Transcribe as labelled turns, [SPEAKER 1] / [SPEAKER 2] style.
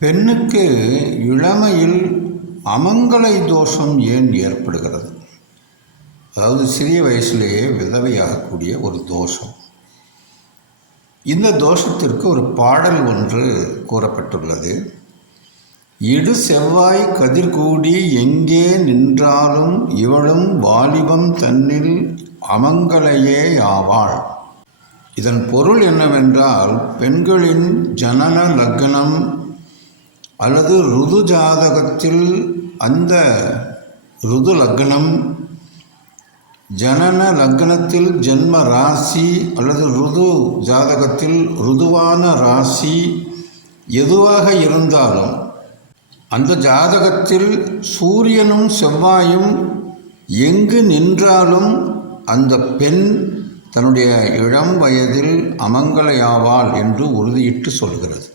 [SPEAKER 1] பெண்ணுக்கு இளமையில் அமங்கலை தோஷம் ஏன் ஏற்படுகிறது? அதாவது சிறிய வயசுலேயே விதவையாகக்கூடிய ஒரு தோஷம். இந்த தோஷத்திற்கு ஒரு பாடல் ஒன்று கூறப்பட்டுள்ளது. இடு செவ்வாய் கதிர்கூடி எங்கே நின்றாலும் இவளும் வாலிபம் தன்னில் அமங்கலையே ஆவாள் இதன் பொருள் என்னவென்றால் பெண்களின் ஜனன லக்னம் அல்லது ருது ஜாதகத்தில் அந்த ருது லக்னம் ஜனன லக்னத்தில் ஜென்ம ராசி அல்லது ருது ஜாதகத்தில் ருதுவான ராசி எதுவாக இருந்தாலும் அந்த ஜாதகத்தில் சூரியனும் செவ்வாயும் எங்கு நின்றாலும் அந்த பெண் தன்னுடைய இளம் வயதில் அமங்கலையாவாள் என்று உறுதியிட்டு சொல்கிறது.